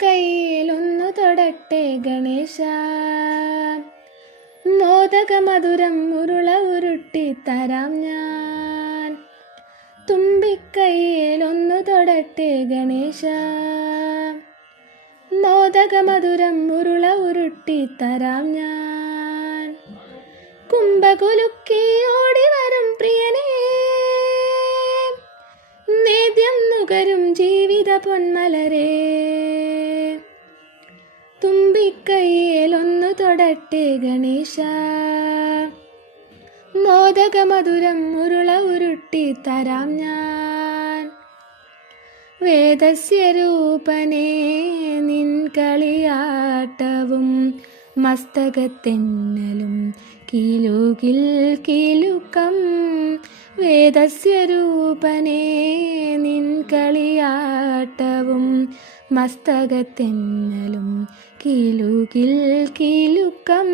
തുമ്പിക്കൈയിലൊന്നു തൊടട്ടെ ഗണേശ, മോദക മധുരം ഉരുള ഉരുട്ടി തരാം ഞാൻ. തുമ്പിക്കൈയിലൊന്നു തൊടട്ടെ ഗണേശ, മോദക മധുരം ഉരുള ഉരുട്ടി തരാം ഞാൻ. കുംഭകുലുക്കി ഓടി വരും പ്രിയനേ, നേദ്യം നുകരും ജീവിത പൊന്മലരേ. തുമ്പിക്കൈയിലൊന്നു തൊടട്ടെ ഗണേശ, മോദക മധുരം ഉരുള ഉരുട്ടി തരാം ഞാൻ. വേദസ്യ രൂപനേ നിൻ കളിയാട്ടവും മസ്തകത്തെന്നലും കിലുകിൽ കിലുക്കം. വേദസ്യ രൂപനേ നിൻ കളിയാട്ടവും മസ്തകത്തെന്നലും കിലുകിൽ കിലുക്കം.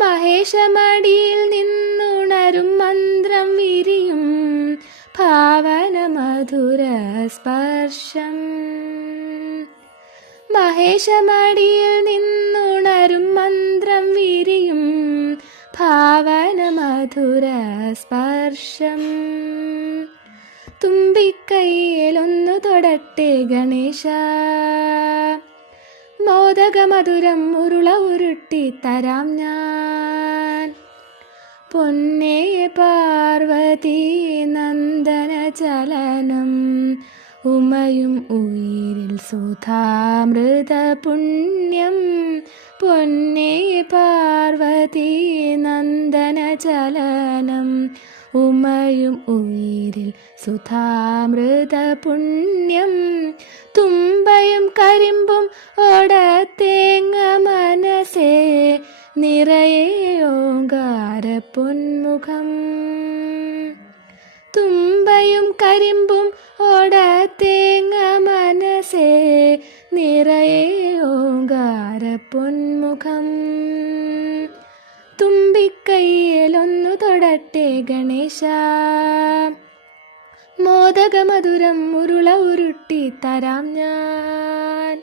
മഹേശമടിയിൽ നിന്നുണരും മന്ത്രം വിരിയും ഭാവന മധുര സ്പർശം. മഹേശമടിയിൽ നിന്നുണരും മന്ത്രം വിരിയും ഭാവന മധുര സ്പർശം. തുമ്പിക്കൈയിലൊന്നു തൊടട്ടെ ഗണേശ, മോദക മധുരം ഉരുള ഉരുട്ടി തരാം ഞാൻ. പൊന്നേ പാർവതി നന്ദന ചലനം ഉമയും ഉയിരിൽ സുധാമൃത പുണ്യം. പൊന്നേ പാർവതി നന്ദന ചലനം ഉമയും ഉയിരിൽ സുധാമൃത പുണ്യം. തുമ്പയും കരിമ്പും ഓടത്തേങ്ങ മനസ്സേ, നിറയെ ഓങ്കാര പൊന്മുഖം. തുമ്പയും കരിമ്പും ഓടത്തേങ്ങ മനസ്സേ, നിറയെ ഓങ്കാര പൊന്മുഖം. തുമ്പിക്കൈയിലൊന്നു തൊടട്ടെ ഗണേശ, മോദക മധുരം ഉരുള ഉരുട്ടി തരാം ഞാൻ.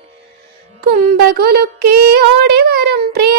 കുംഭകുലുക്കി ഓടി വരും പ്രിയ